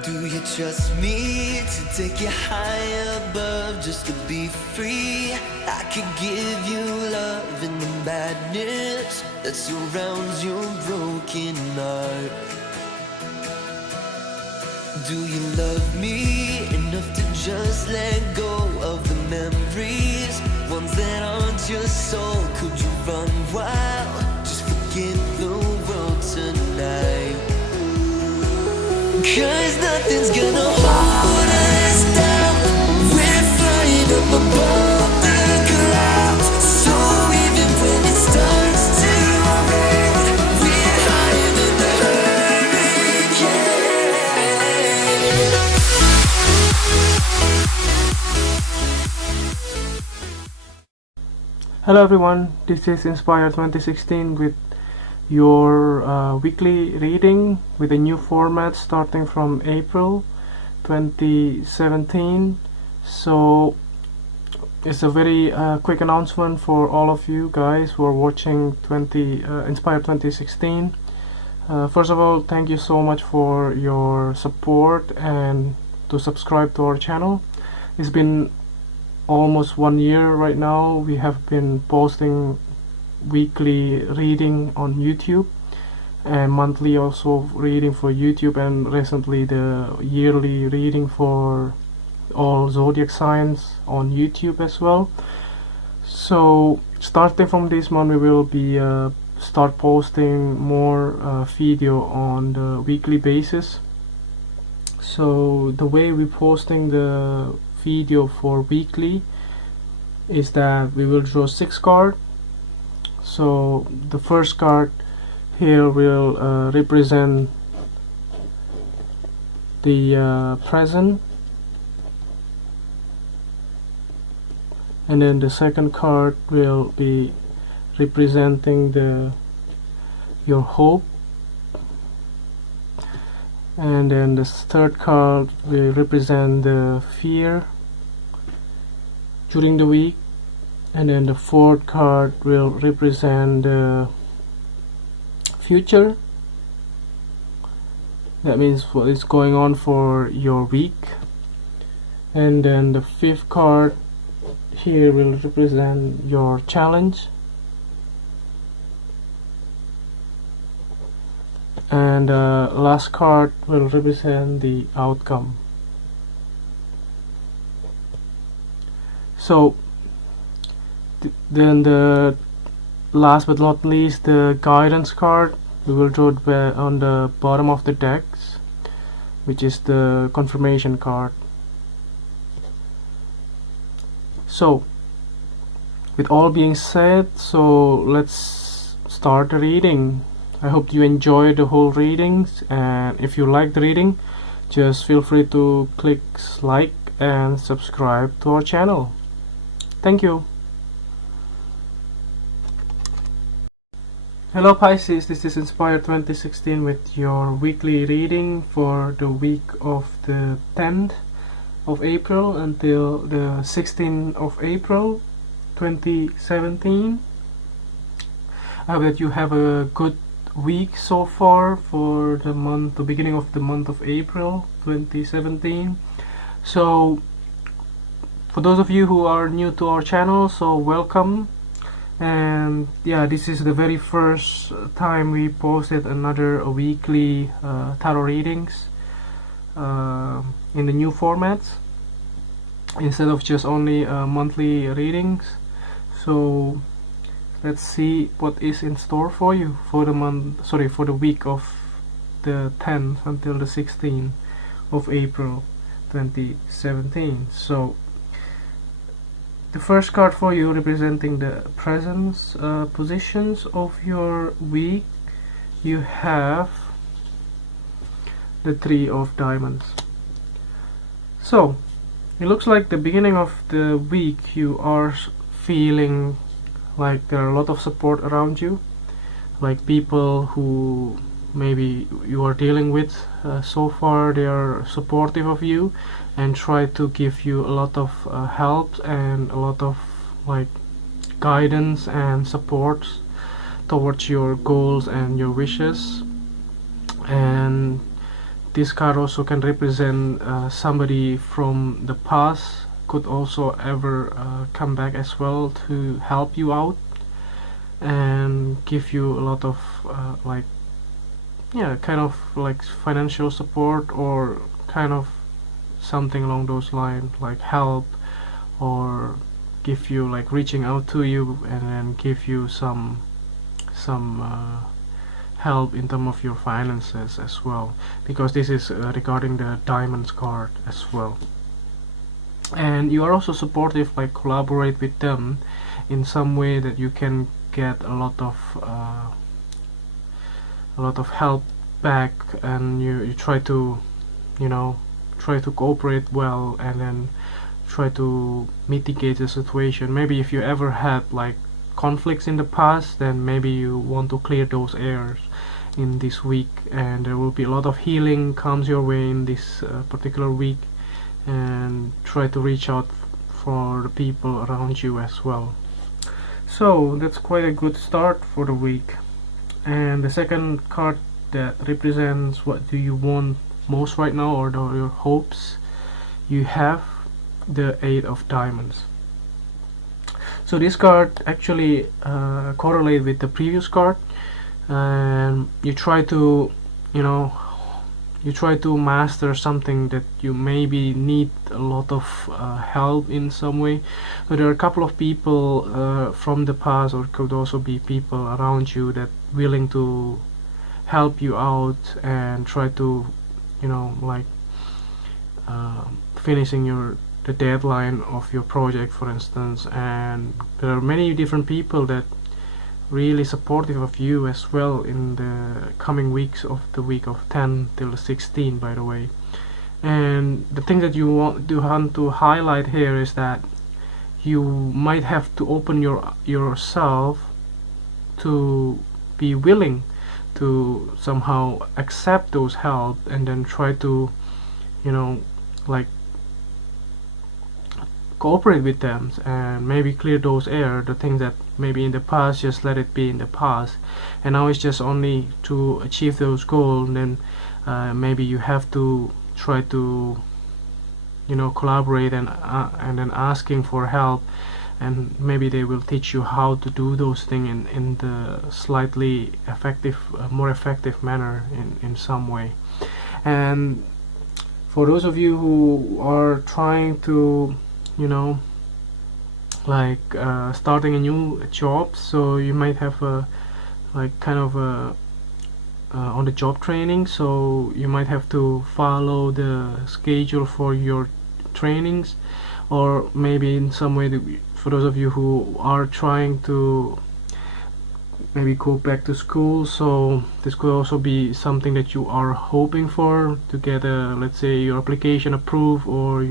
Do you trust me to take you high above just to be free? I could give you love in the madness that surrounds your broken heart. Do you love me enough to just let go of the memories, ones that aren't your soul? Could you run wild, just forget the world tonight? 'Cause nothing's gonna hold us down. We're flying up above the clouds. So even when it starts to rain, we're higher than the hurricane. Hello everyone, this is Inspire 2016 with your weekly reading with a new format starting from April 2017. So it's a very quick announcement for all of you guys who are watching Inspire 2016. First of all, thank you so much for your support and to subscribe to our channel. It's been almost 1 year right now. We have been posting weekly reading on YouTube and monthly also reading for YouTube, and recently the yearly reading for all zodiac signs on YouTube as well. So starting from this month we will be start posting more video on the weekly basis. So the way we're posting the video for weekly is that we will draw 6 cards. So the first card here will represent the present, and then the second card will be representing your hope, and then the third card will represent the fear during the week, and then the fourth card will represent the future. That means what is going on for your week, and then the fifth card here will represent your challenge, and last card will represent the outcome. So then the last but not least, the guidance card we will draw on the bottom of the decks, which is the confirmation card. So with all being said, so let's start the reading. I hope you enjoy the whole readings, and if you like the reading, just feel free to click like and subscribe to our channel. Thank you. Hello Pisces, this is Inspire 2016 with your weekly reading for the week of the 10th of April until the 16th of April 2017. I hope that you have a good week so far for the beginning of the month of April 2017. So for those of you who are new to our channel, so welcome. And yeah, this is the very first time we posted another weekly tarot readings in the new formats instead of just only monthly readings. So let's see what is in store for you for the for the week of the 10th until the 16th of April 2017. So the first card for you representing the presence positions of your week, you have the 3 of diamonds. So it looks like the beginning of the week you are feeling like there are a lot of support around you, like people who maybe you are dealing with so far, they are supportive of you and try to give you a lot of help and a lot of like guidance and support towards your goals and your wishes. And this card also can represent somebody from the past could also ever come back as well to help you out and give you a lot of like, yeah, kind of like financial support or kind of something along those lines, like help, or give you like reaching out to you and then give you some help in terms of your finances as well, because this is regarding the diamonds card as well. And you are also supportive, like collaborate with them in some way that you can get a lot of help back, and you try to, you know, try to cooperate well and then try to mitigate the situation. Maybe if you ever had like conflicts in the past, then maybe you want to clear those airs in this week, and there will be a lot of healing comes your way in this particular week, and try to reach out for the people around you as well. So that's quite a good start for the week. And the second card that represents what do you want most right now, or your hopes, you have the Eight of Diamonds. So this card actually correlates with the previous card, and you try to, you know, you try to master something that you maybe need a lot of help in some way. So there are a couple of people from the past, or could also be people around you that willing to help you out and try to, you know, like finishing the deadline of your project, for instance. And there are many different people that really supportive of you as well in the coming weeks of the week of 10 till 16, by the way. And the thing that you want to highlight here is that you might have to open yourself to be willing to somehow accept those help, and then try to, you know, like cooperate with them and maybe clear those air, the things that maybe in the past, just let it be in the past, and now it's just only to achieve those goals. And then maybe you have to try to, you know, collaborate and then asking for help, and maybe they will teach you how to do those things in the slightly effective, more effective manner in some way. And for those of you who are trying to, you know, like starting a new job, so you might have a like kind of a on the job training, so you might have to follow the schedule for your trainings, or maybe in some way for those of you who are trying to maybe go back to school, so this could also be something that you are hoping for to get let's say your application approved, or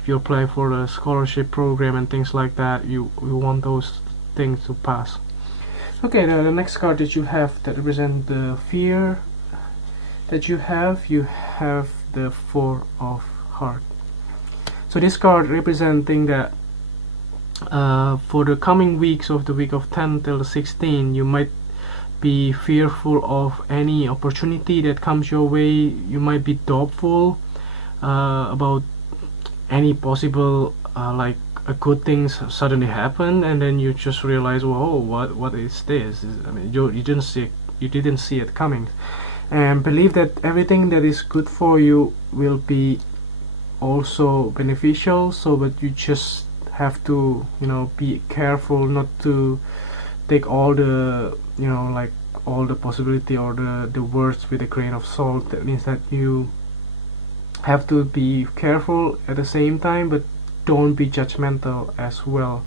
if you apply for a scholarship program and things like that, you want those things to pass. Okay, the next card that you have that represents the fear that you have the Four of Hearts. So this card representing that for the coming weeks of the week of 10 till 16, you might be fearful of any opportunity that comes your way. You might be doubtful about any possible like a good things suddenly happen, and then you just realize, whoa, what is this? I mean, you didn't see it coming, and believe that everything that is good for you will be also beneficial. So, but you just have to, you know, be careful not to take all the, you know, like all the possibility or the words with a grain of salt. That means that you have to be careful at the same time, but don't be judgmental as well.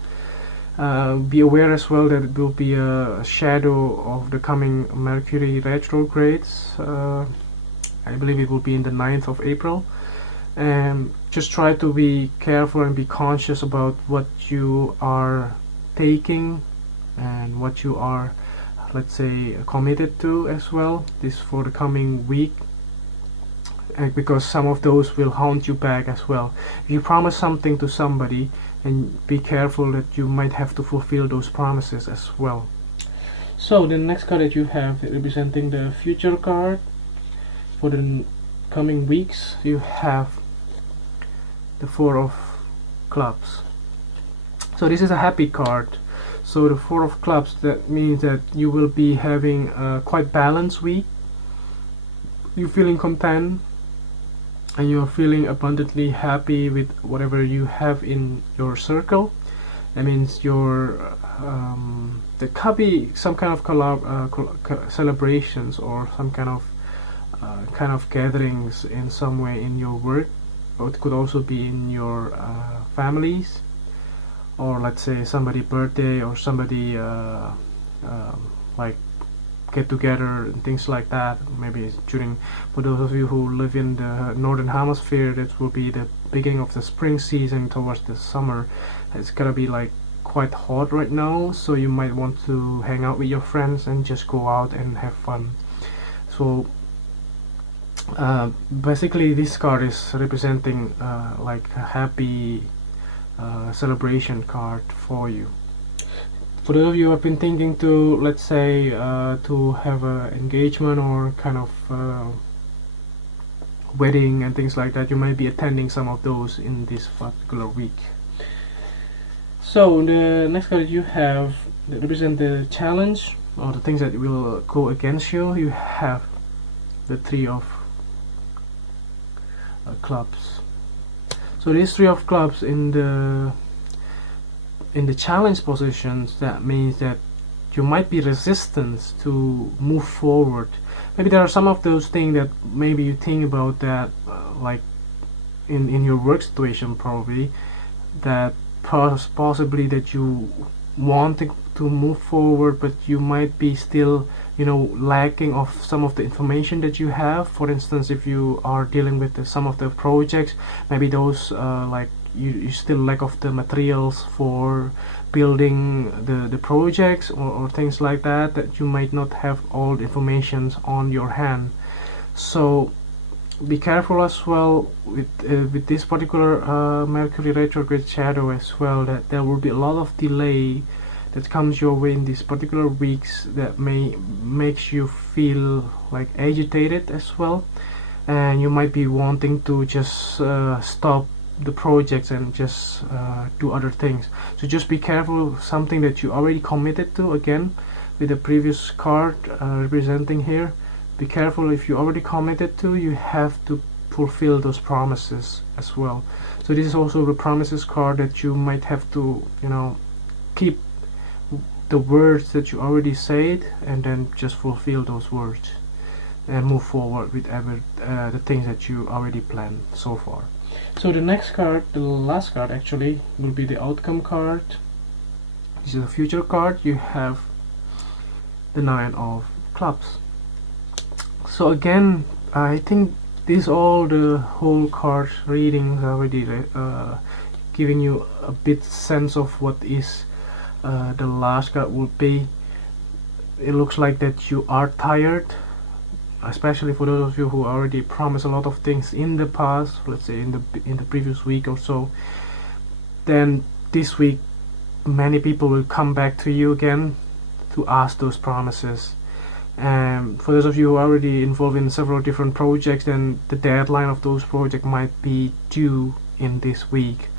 Be aware as well that it will be a shadow of the coming Mercury retrogrades. I believe it will be in the 9th of April. And just try to be careful and be conscious about what you are taking and what you are, let's say, committed to as well, this for the coming week, because some of those will haunt you back as well. If you promise something to somebody, and be careful that you might have to fulfill those promises as well. So the next card that you have representing the future card for the coming weeks, you have the Four of Clubs. So this is a happy card. So the Four of Clubs, that means that you will be having a quite balanced week. You're feeling content and you're feeling abundantly happy with whatever you have in your circle. That means your there could be some kind of celebrations or some kind of gatherings in some way in your work, or it could also be in your families, or let's say somebody's birthday or somebody like get together and things like that. Maybe during, for those of you who live in the northern hemisphere, that will be the beginning of the spring season towards the summer. It's gonna be like quite hot right now, so you might want to hang out with your friends and just go out and have fun. So basically this card is representing like a happy celebration card for you. For those of you who have been thinking to, let's say, to have an engagement or kind of wedding and things like that, you might be attending some of those in this particular week. So the next card you have that represent the challenge or the things that will go against you. You have the Three of Clubs. So these Three of Clubs in the challenge positions, that means that you might be resistant to move forward. Maybe there are some of those things that maybe you think about that like in your work situation, probably that possibly that you want to move forward, but you might be still, you know, lacking of some of the information that you have. For instance, if you are dealing with some of the projects, maybe those like you still lack of the materials for building the projects or things like that, that you might not have all the information on your hand. So be careful as well with this particular Mercury retrograde shadow as well, that there will be a lot of delay that comes your way in these particular weeks that makes you feel like agitated as well, and you might be wanting to just stop the projects and just do other things. So just be careful, something that you already committed to. Again, with the previous card representing here, be careful, if you already committed to, you have to fulfill those promises as well. So this is also the promises card, that you might have to, you know, keep the words that you already said and then just fulfill those words and move forward with the things that you already planned so far. So the next card, the last card actually, will be the outcome card. This is a future card. You have the Nine of Clubs. So again, I think this all the whole card readings already giving you a bit sense of what is the last card would be. It looks like that you are tired, especially for those of you who already promised a lot of things in the past, let's say in the previous week or so. Then this week many people will come back to you again to ask those promises. And for those of you who are already involved in several different projects, then the deadline of those projects might be due in this week.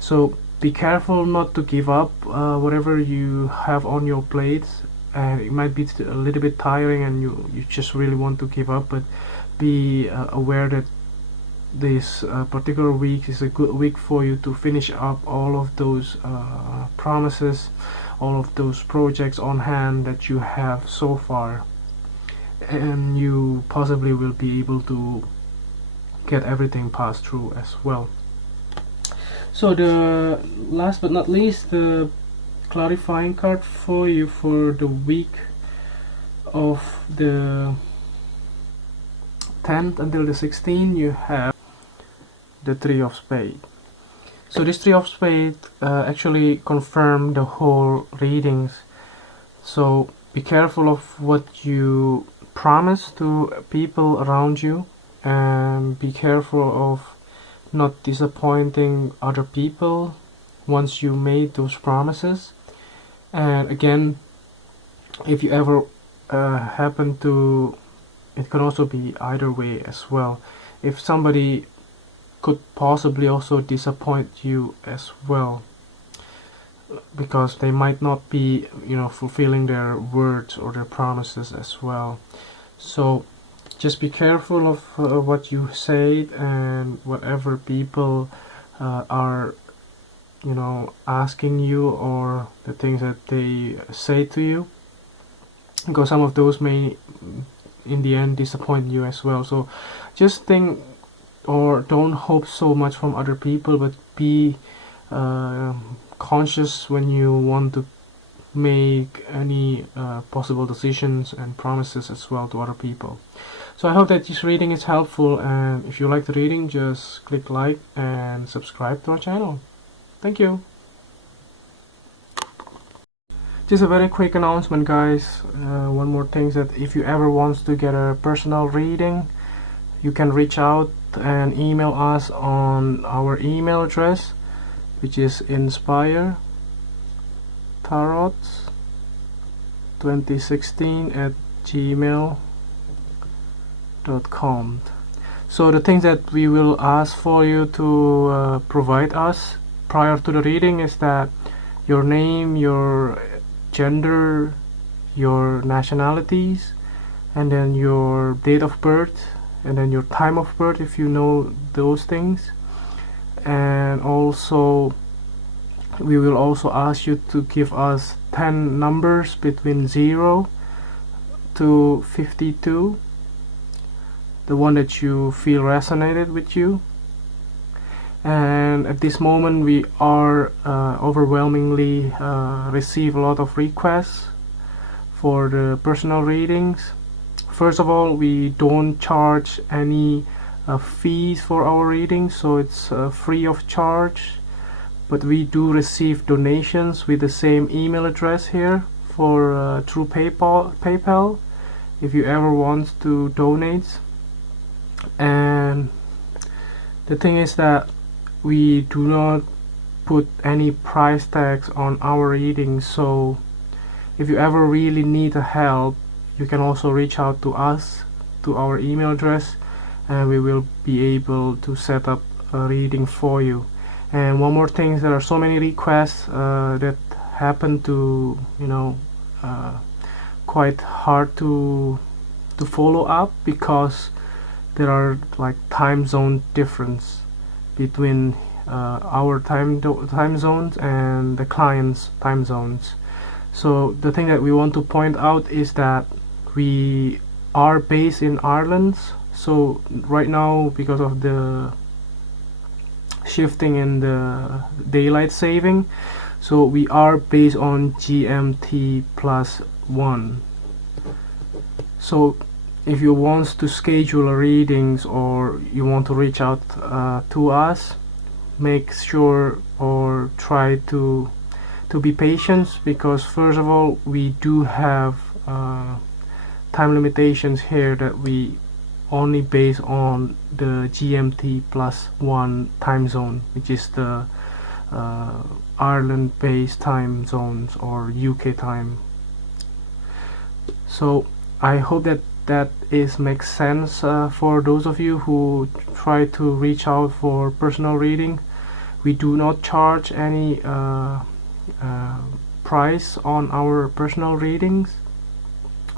So be careful not to give up whatever you have on your plate. It might be a little bit tiring and you just really want to give up, but be aware that this particular week is a good week for you to finish up all of those promises, all of those projects on hand that you have so far, and you possibly will be able to get everything passed through as well. So the last but not least, the clarifying card for you for the week of the 10th until the 16th, you have the Three of Spades. So this Three of Spades actually confirm the whole readings. So be careful of what you promise to people around you, and be careful of not disappointing other people once you made those promises. And again, if you ever happen to, it can also be either way as well. if somebody could possibly also disappoint you as well, because they might not be, you know, fulfilling their words or their promises as well. So just be careful of what you say, and whatever people are, you know, asking you, or the things that they say to you, because some of those may in the end disappoint you as well. So just think, or don't hope so much from other people, but be conscious when you want to make any possible decisions and promises as well to other people. So I hope that this reading is helpful, and if you like the reading, just click like and subscribe to our channel. Thank you. Just a very quick announcement, guys. One more thing, that if you ever want to get a personal reading, you can reach out and email us on our email address, which is inspiretarot2016@gmail.com. So the things that we will ask for you to provide us prior to the reading is that your name, your gender, your nationalities, and then your date of birth, and then your time of birth if you know those things. And also we will also ask you to give us 10 numbers between 0 to 52, the one that you feel resonated with you. And at this moment we are overwhelmingly receive a lot of requests for the personal readings. First of all, we don't charge any fees for our readings, so it's free of charge, but we do receive donations with the same email address here for through PayPal if you ever want to donate. And the thing is that we do not put any price tags on our readings, so if you ever really need help, you can also reach out to us, to our email address, and we will be able to set up a reading for you. And one more thing, there are so many requests that happen to, you know, quite hard to follow up, because there are like time zone difference between our time zones and the client's time zones. So the thing that we want to point out is that we are based in Ireland. So right now, because of the shifting in the daylight saving, so we are based on GMT +1. So if you want to schedule readings, or you want to reach out to us, make sure or try to be patient, because first of all, we do have time limitations here, that we only based on the GMT +1 time zone, which is the Ireland based time zones, or UK time. So I hope that makes sense for those of you who try to reach out for personal reading. We do not charge any price on our personal readings.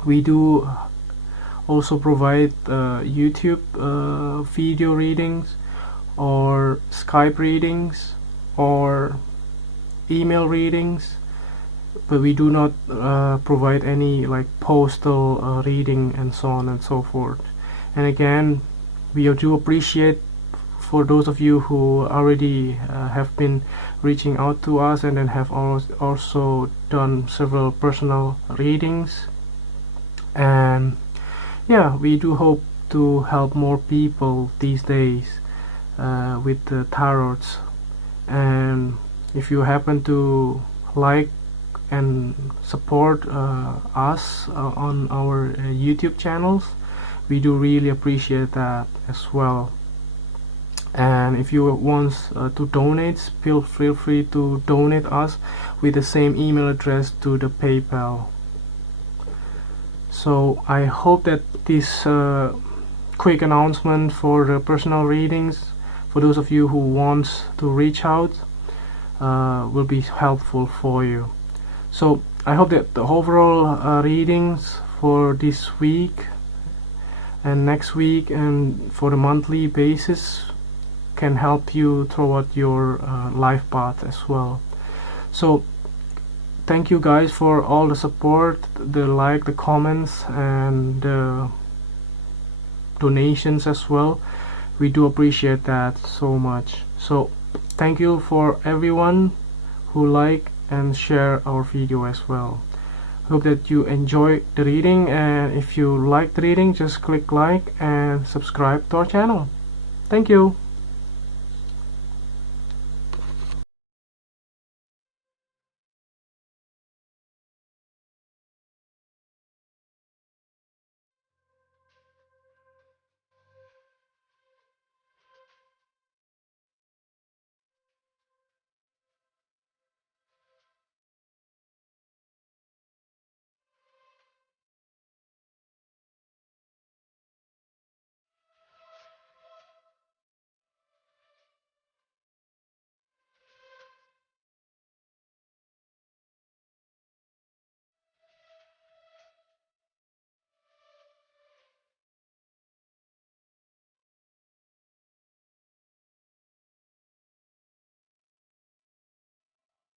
We do also provide YouTube video readings, or Skype readings, or email readings, but we do not provide any like postal reading and so on and so forth. And again, we do appreciate for those of you who already have been reaching out to us, and then have also done several personal readings. And yeah, we do hope to help more people these days with the tarots. And if you happen to like and support us on our YouTube channels, we do really appreciate that as well. And if you want to donate, feel free to donate us with the same email address to the PayPal. So I hope that this quick announcement for the personal readings. For those of you who want to reach out, will be helpful for you. So I hope that the overall readings for this week and next week and for the monthly basis can help you throughout your life path as well. So thank you guys for all the support, the like, the comments, and the donations as well. We do appreciate that so much. So thank you for everyone who like and share our video as well. Hope that you enjoy the reading, and if you like the reading, just click like and subscribe to our channel. Thank you.